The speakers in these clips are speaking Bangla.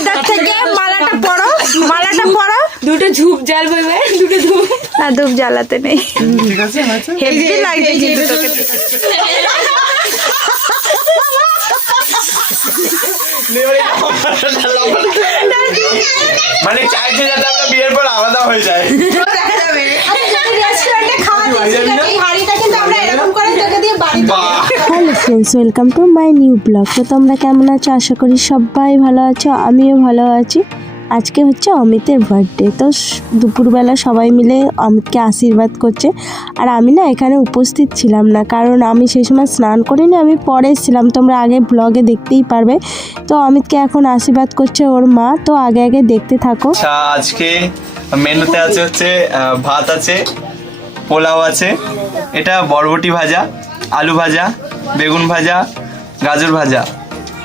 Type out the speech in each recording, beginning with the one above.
এদার থেকে মালাটা পরো, মালাটা পরো। দুটো ঝুপ জ্বালবে, দুটো ঝুপ। না ধূপ জ্বালাতে নেই। ঠিক আছে আচ্ছা হেভি লাগছে কিন্তু তোকে। মানে চাইছে যাতে আমরা বিয়ের পর আলাদা হয়ে যায়। দেখা যাবে রেস্টুরেন্টে খাওয়াতে এই হাড়িটা কিন্তু আমরা এরকম করে তোকে দিয়ে বাড়িতে। Hello friends, welcome to my new blog. তো তোমরা কেমন আছো? আশা করি সবাই ভালো আছো, আমিও ভালো আছি। আজকে হচ্ছে অমিতের বার্থডে। তো দুপুরবেলা সবাই মিলে অমিতকে আশীর্বাদ করছে। আর আমি না এখানে উপস্থিত ছিলাম না, কারণ আমি সেই সময় স্নান করিনি, আমি পরে এসেছিলাম, তোমরা আগে ব্লগে দেখতেই পারবে। তো অমিতকে এখন আশীর্বাদ করছে ওর মা, তো আগে আগে দেখতে থাকো। আচ্ছা, আজকে মেনুতে আছে হচ্ছে ভাত আছে, পোলাও আছে, এটা বরবটি ভাজা, আলু ভাজা, বেগুন ভাজা, গাজর ভাজা,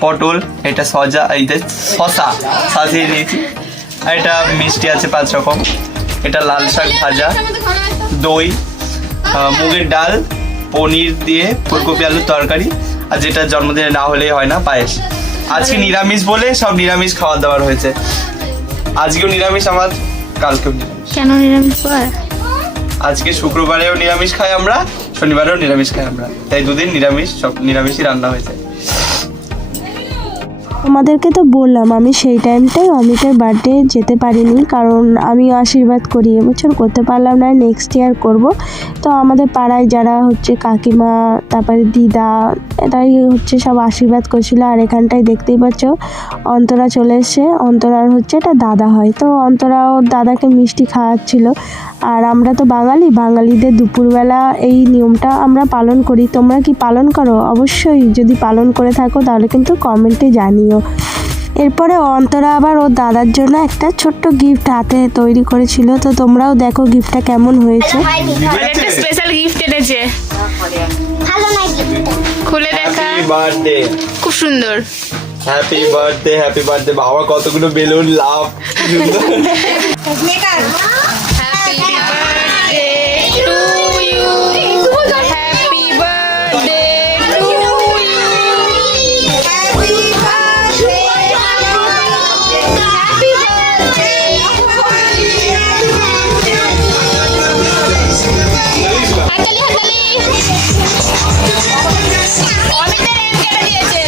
পটল, এটা সজা, এইটা শশা সাজিয়ে দিয়েছি, আর এটা মিষ্টি আছে 5 রকম, এটা লাল শাক ভাজা, দই, মুগের ডাল, পনির দিয়ে ফুলকপি আলুর তরকারি, আর যেটা জন্মদিনে না হলেই হয় না, পায়েস। আজকে নিরামিষ বলে সব নিরামিষ খাবার দাবার হয়েছে। আজকেও নিরামিষ, আমার কালকেও নিরামিষ। কেন নিরামিষ হয়? আজকে শুক্রবারেও নিরামিষ খাই আমরা, শনিবারেও নিরামিষ খাই আমরা, তাই দুদিন নিরামিষ, সব নিরামিষই রান্না হয়েছে। তোমাদেরকে তো বললাম আমি সেই টাইমটাই অমিতের বার্থডে যেতে পারিনি, কারণ আমি আশীর্বাদ করি, এবছর করতে পারলাম না, নেক্সট ইয়ার করব। তো আমাদের পাড়ায় যারা হচ্ছে কাকিমা, তারপরে দিদা, এটাই হচ্ছে সব আশীর্বাদ করছিল। আর এখানটায় দেখতেই পাচ্ছ অন্তরা চলে এসছে, অন্তরার হচ্ছে এটা দাদা হয়। তো অন্তরা ওর দাদাকে মিষ্টি খাওয়াচ্ছিল। আর আমরা তো বাঙালিদের দুপুরবেলা এই নিয়মটা আমরা পালন করি। তোমরা কি পালন করো? অবশ্যই যদি পালন করে থাকো তাহলে কিন্তু কমেন্টে জানিও। এরপরে অন্তরা আবার ওর দাদার জন্য একটা ছোট্ট গিফট হাতে তৈরি করেছিল, তো তোমরাও দেখো গিফটটা কেমন হয়েছে। একটা স্পেশাল গিফট এনেছে, খুলে দেখা। হ্যাপি বার্থডে, খুব সুন্দর। Happy birthday, happy birthday. বাবা কতগুলো balloon, love, Happy birthday to you. Happy birthday to you. Happy birthday. Happy অমিতের এম কেটে দিয়েছে।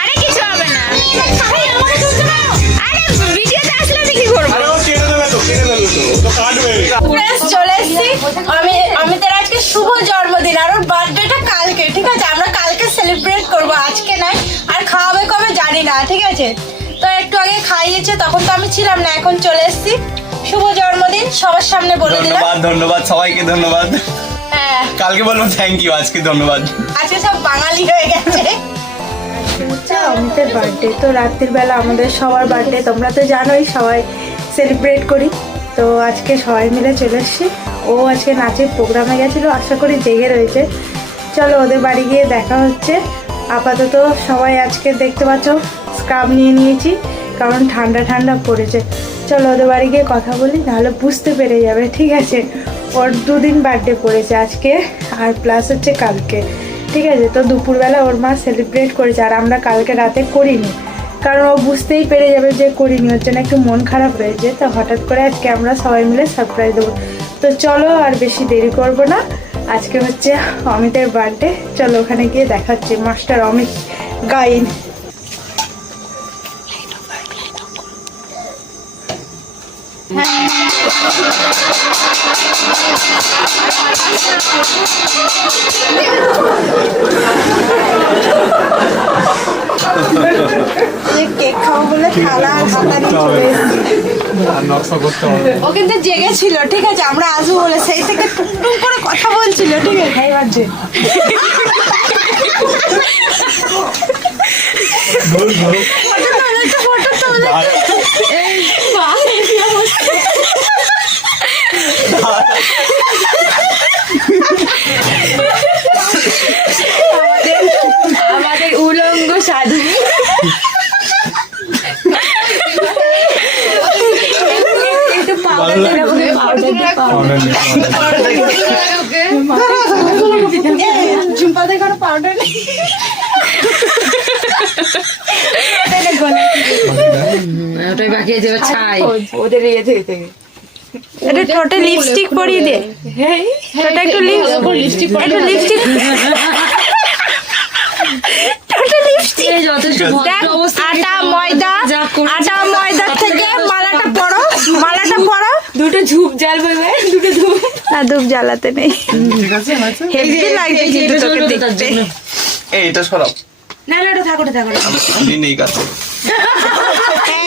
আরে কিছু হবে না। আরে ভিডিওতে আসলে আমি কি করবো? চলে এসেছি। অমিতের আজকে শুভ জন্মদিন, আর ওর বার্থডেটা কালকে, ঠিক আছে? আমরা কালকে সেলিব্রেট করবো, আজকে নয়। আর খাওয়াবে কবে জানি না, ঠিক আছে? তো একটু আগে খাইয়েছে, তখন তো আমি ছিলাম না, এখন চলে এসেছি। শুভ জন্মদিন সবার সামনে বলে দিলাম। ধন্যবাদ, ধন্যবাদ সবাইকে, ধন্যবাদ। হ্যাঁ, কালকে বলবো থ্যাংক ইউ, আজকে ধন্যবাদ। আজকে সব বাঙালি হয়ে গেছে। অমিতের বার্থডে তো রাত্রির বেলা আমাদের সবার বার্থডে, তোমরা তো জানোই, সবাই সেলিব্রেট করি। তো আজকে সবাই মিলে চলে এসেছি। ও আজকে নাচের প্রোগ্রামে গেছিলো, আশা করি জেগে রয়েছে। চলো ওদের বাড়ি গিয়ে দেখা হচ্ছে। আপাতত সবাই আজকে দেখতে পাচ্ছ স্কার্ফ নিয়ে নিয়েছি, কারণ ঠান্ডা ঠান্ডা পড়েছে। চলো ওদের বাড়ি গিয়ে কথা বলি, নাহলে বুঝতে পেরে যাবে, ঠিক আছে? ওর 2 দিন বার্থডে পড়েছে আজকে, আর প্লাস হচ্ছে কালকে, ঠিক আছে? তো দুপুরবেলা ওর মা সেলিব্রেট করেছে, আর আমরা কালকে রাতে করিনি, কারণ ও বুঝতেই পেরে যাবে যে করিনি, ওর জন্য একটু মন খারাপ রয়েছে। তো হঠাৎ করে আজকে আমরা সবাই মিলে সারপ্রাইজ দেবো। তো চলো আর বেশি দেরি করব না, আজকে হচ্ছে অমিতের বার্থডে। চলো ওখানে গিয়ে দেখাচ্ছি মাস্টার অমিত গাইন। কেক খাবো বলে থালা আর হাতা নিয়ে চলে এসেছি। ও কিন্তু জেগেছিল, ঠিক আছে? আমরা আসবো বলে সেই থেকে টুকটুক করে কথা বলছিল, ঠিক আছে? হ্যাঁ বার্থডে আমাদের উলঙ্গ সাধু। ঝুম্পাতে কোনো পাউডার নেই। তাকিয়ে দেবে ছাই ওদের ইয়ে থেকে এটা ঠোঁটে লিপস্টিক পরিয়ে দে ঠোঁটে একটু লিপস্টিক ঠোঁটে লিপস্টিক এই যথেষ্ট দেখ, ভদ্র অবস্থা আটা ময়দা থেকে মালাটা পরো দুটো ঝুপ জ্বালবে দুটো ঝুপ না ধূপ জ্বালাতে নেই ঠিক আছে হয়েছে? হেভি লাগছে কিন্তু তোকে তার দেখতে জন্য এই এটা সরাও না না ওটা থাকো আমি নেই কাছে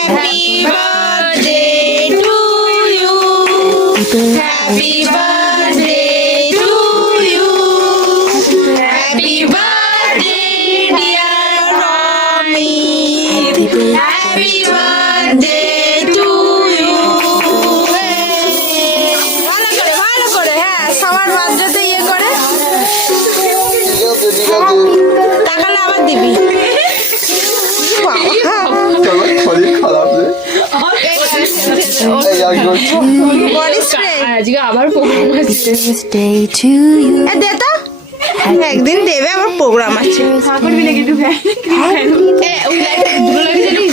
Happy birthday to you. Happy birthday to you. Happy birthday, dear Romy. Happy birthday to you. ভালো করে হ্যাঁ সবার বার্থডেতে ইয়ে করে তাকালে আবার দিবি শরীর খারাপ রে এই আর করছি বডি স্প্রে আজকে আবার প্রোগ্রাম আছে দে তো একদিন দেবে আমার প্রোগ্রাম আছে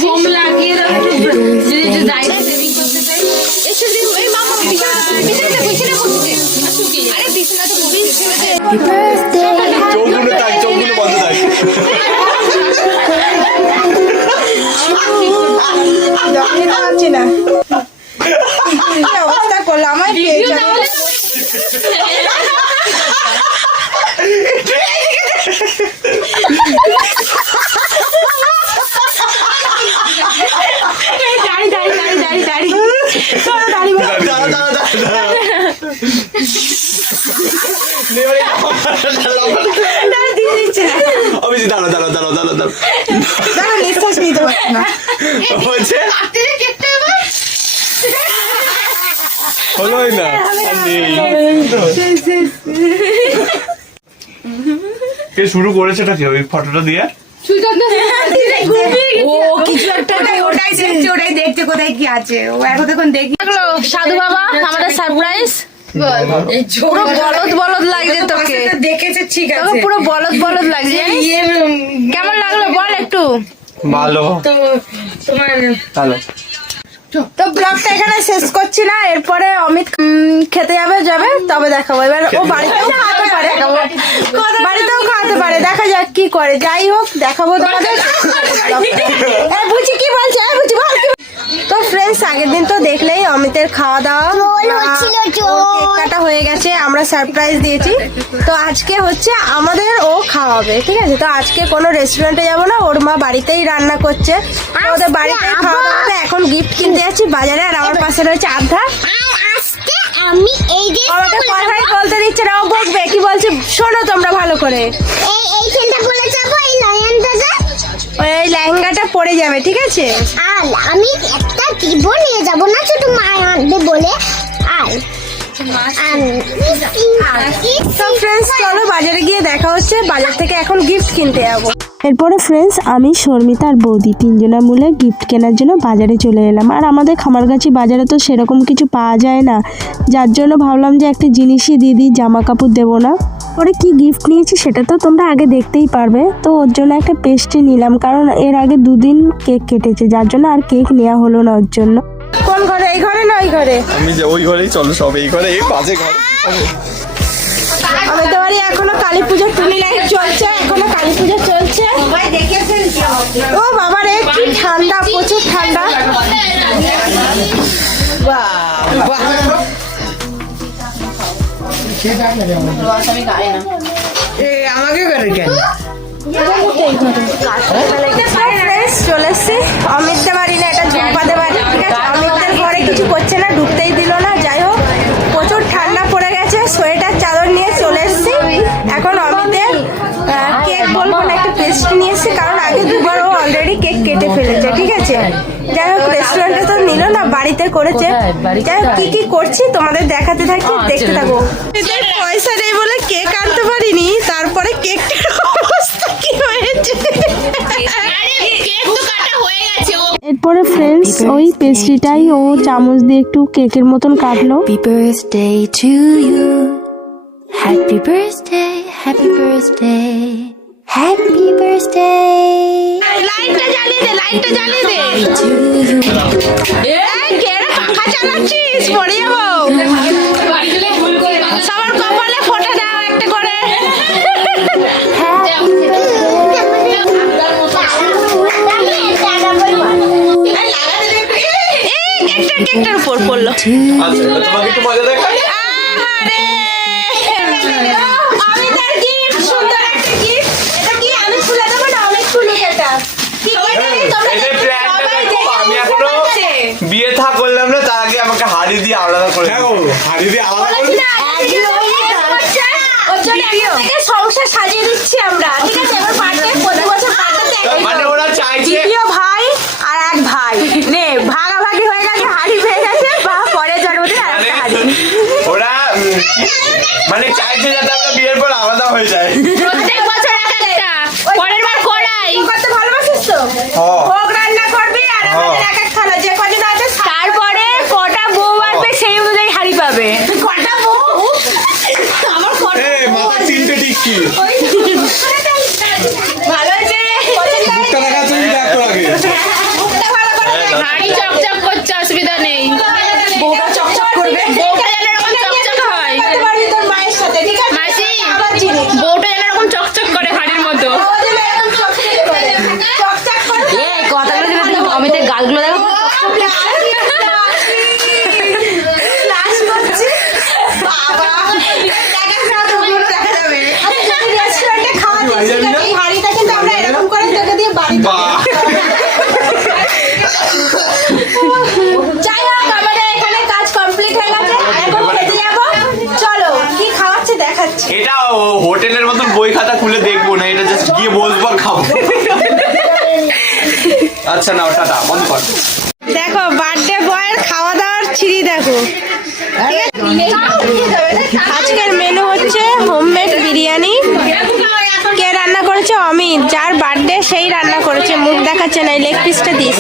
কম লাগিয়ে দাও যদি যে জায়গা সেভিং করতে চাই চোখগুলো তাই চোখগুলো বন্ধ থাক জমিতে পাচ্ছি না কি অবস্থা করলো আমার পেয়েছে অভিজিৎ দাঁড়াও দাঁড়া নিঃশ্বাস নিতে পারছি না হচ্ছে হলোই না কে শুরু করেছেটা কি ওই ফটোটা দিয়ে ও কিছু একটা ওটাই দেখছে কোথায় কি আছে ও এখন দেখুন দেখি সাধু বাবা আমাদের সারপ্রাইজ পুরো বলদ লাগছে তোকে দেখেছে ঠিক তোকে আছে পুরো বলদ লাগছে কেমন লাগলো বল একটু ভালো তো তোমার ভালো তো ব্লগটা এখানে শেষ করছি না এরপরে অমিত খেতে যাবে তবে দেখাবো এবার ও বাড়িতেও খাওয়াতে পারে দেখা যাক কি করে যাই হোক দেখাবো তোমাদের বুঝি কি বলছে বুঝি বল তো ফ্রেন্ডস আগের দিন তো দেখলেই অমিতের খাওয়া দাওয়া কেক কাটা হয়ে গেছে আমরা সারপ্রাইজ দিয়েছি তো আজকে হচ্ছে আমাদের ও খাওয়াবে ঠিক আছে তো আজকে কোনো রেস্টুরেন্টে যাবো না ওর মা বাড়িতেই রান্না করছে তো ওদের বাড়িতেই খাওয়া দাওয়া হবে। এখন গিফট কিনতে যাচ্ছি বাজারে আর আমার পাশে রয়েছে আধ্যা আমি এই যে আমাকে কথাই বলতে দিচ্ছে না ও বকবে কি বলছে শোনো তোমরা ভালো করে এইখানটা বলে যাবো এই লায়নটাকে এই লেহেঙ্গাটা পরে যাবে ঠিক আছে আর আমি একটা দিব নিয়ে যাব না শুধু মা আনবে বলে আর তো ফ্রেন্ডস চলো বাজারে গিয়ে দেখা হচ্ছে বাজার থেকে এখন গিফট কিনতে যাবো এরপরে ফ্রেন্ডস আমি শর্মিতা আর বৌদি তিনজনা মিলে গিফট কেনার জন্য বাজারে চলে এলাম আর আমাদের খামারগাছি বাজারে তো সেরকম কিছু পাওয়া যায় না যার জন্য ভাবলাম যে একটা জিনিসই দিয়ে দিই জামা কাপড় দেবো না পরে কি গিফট নিয়েছি সেটা তো তোমরা আগে দেখতেই পারবে তো ওর জন্য একটা পেস্ট্রি নিলাম কারণ এর আগে 2 দিন কেক কেটেছে যার জন্য আর কেক নেওয়া হলো না ওর জন্য কোন ঘরে এই ঘরে না ওই ঘরে আমি যে ওই ঘরেই চলো সব এই ঘরে এই পাশে ঘর আমাদের বাড়ি এখনো কালী পুজোর টুনি লাইট চলছে এখনো কালী পুজো চলছে ও বাবা রে কি ঠান্ডা প্রচুর ঠান্ডা আমাকে করে কেন চলে এসছি অমিতদের বাড়ি না এটা ঝুম্পাদের বাড়ি ঠিক আছে অমিতদের ঘরে কিছু করছে না ঢুকতেই দিল না যাই হোক প্রচুর ঠান্ডা পড়ে গেছে সোয়েটার চাদর নিয়ে চলে এসছি এখন অমিতের কেক বলবো না একটা পেস্ট্রি নিয়ে এসছি কারণ আগে 2বার ও অলরেডি কেক কেটে ফেলেছে ঠিক আছে যাই হোক রেস্টুরেন্টে তো নিল না বাড়িতে করেছে যাই হোক কি করছি তোমাদের দেখাতে থাকি দেখতে থাকো পয়সা নেই বলে কেক আনতে পারিনি তারপরে কেকটার অবস্থা কি হয়েছে এরপরে ফ্রেন্ডস ওই পেস্ট্রিটাই ও চামচ দিয়ে একটু কেকের মতন কাটলো Happy birthday to you. Happy birthday, happy birthday, happy birthday. লাইটটা জ্বালিয়ে দে, লাইটটা জ্বালিয়ে দে। এই, কে রে, পাখা চালাচ্ছিস? পড়ে যাবো। সবার কপালে ফোঁটা দাও একটা করে। এই, কেকটার উপর পড়লো। আচ্ছা তোমাকে একটু মজা দেখাই। আহারে! অমিতার gift, সুন্দর একটা gift। এটা কি? আমি খুলে দেবো না? অনেক খুলুক এটা। কি এটা? তোমরা এই যে দেখতে প্ল্যানটা সবাই দেখো, দেখে আমি বুঝতে এখনো পারছে। বিয়ে থা করলাম না, তার আগে আমাকে হাড়ি দিয়ে আলাদা করে হ্যাঁ দিও। গো, হাড়ি দিয়ে আলাদা করে বলেছি না, ওর জন্য এখন থেকে সংসার সাজিয়ে দিচ্ছি আমরা। ঠিক আছে? এবার birthday, প্রতি বছর birthday তে একই মানে করবো। ওরা চাইছে দ্বিতীয় ভাই আর এক ভাই নে ভাগাভাগি হয়ে গেছে, হাড়ি পেয়ে গেছে, বা পরে জন্মদিন আর একটা হাড়ি। ওরা মানে চাইছে যাতে আমরা বিয়ের পর আলাদা হয়ে যায়। প্রত্যেক বছর এক একটা, পরের বার কড়াই। তুই করতে ভালোবাসিস তো? হ্যাঁ। ভোগ রান্না করবি আর আমাদের এক এক থালা যে কদিন আছে তারপরে কটা বউ আসবে সেই অনুযায়ী হাড়ি পাবে। কটা বউ আমার কটা এ মাথায় তিনটে টিক্কি ভালো হয়েছে পছন্দ মুখটা হয়েছে? দেখা তুমি দেখো আগে মুখটা ভালো করে দেখ। হাড়ি চকচক করছে, অসুবিধা নেই। বউটা চকচক করবে। বউটা যেন এরকম চকচক হয়। করতে পারবি তোর মায়ের সাথে, ঠিক আছে? মাসি, আবার জিনিস বউটা যেন এরকম চকচক করে হাড়ির মতো। ও যেন এরকম চকচক করে। চকচক করে। অমিতের গালগুলো দেখো। Flash করছে। বাবা, দেখাস না, তোগুলো দেখা যাবে। আচ্ছা, যদি restaurant এ খাওয়া দিস, ঠিক আছে? এই হাঁড়িটা কিন্তু আমরা এরকম করে তোকে দিয়ে বাড়িতে বাহ। যাই হোক, আমাদের এখানে কাজ কমপ্লিট হয়ে গেছে। এখন খেতে যাবো। চলো, কি খাওয়াচ্ছে দেখাচ্ছি। এটা হোটেলের মতন বই খাতা খুলে দেখবো না, এটা জাস্ট গিয়ে বসবো আর খাবো। আচ্ছা নাও, টাটা, বন্ধ কর। দেখো বার্থডে বয়ের খাওয়া দাওয়ার ছিঁড়ি দেখো। আজকের মেনু হচ্ছে হোমমেড বিরিয়ানি। কে রান্না করেছে? অমিত। যার বার্থডে সেই রান্না করেছে, মুখ দেখাচ্ছে না, লেগ পিসটা দিস।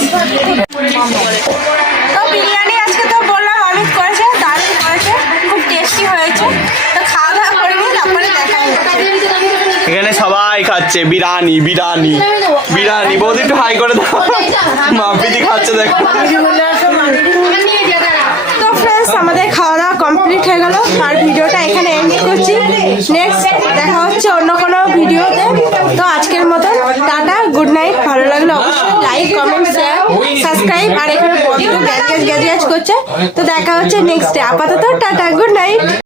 তো বিরিয়ানি আজকে তো বললাম অমিত করেছে, দারুণ করেছে, খুব টেস্টি হয়েছে। তো খাওয়া দাওয়া করে নিই, তারপরে দেখা হচ্ছে। এখানে সবাই খাচ্ছে বিরিয়ানি বিরিয়ানি বিরিয়ানি। বৌদি একটু হাই করে দাও। মাম্পিদি খাচ্ছে দেখো। তো ফ্রেন্ডস, আমাদের খাওয়া দাওয়া কমপ্লিট হয়ে গেল আর ভিডিওটা এখানে এন্ড করছি। নেক্সট দেখা হচ্ছে অন্য কোনো ভিডিওতে। তো আজকের মতো টাটা, গুড নাইট। ভালো লাগলে অবশ্যই লাইক, কমেন্ট, শেয়ার, সাবস্ক্রাইব। আর এখানে বন্ধু গ্যাজ করছে। তো দেখা হচ্ছে নেক্সট ডে। আপাতত টাটা, গুড নাইট।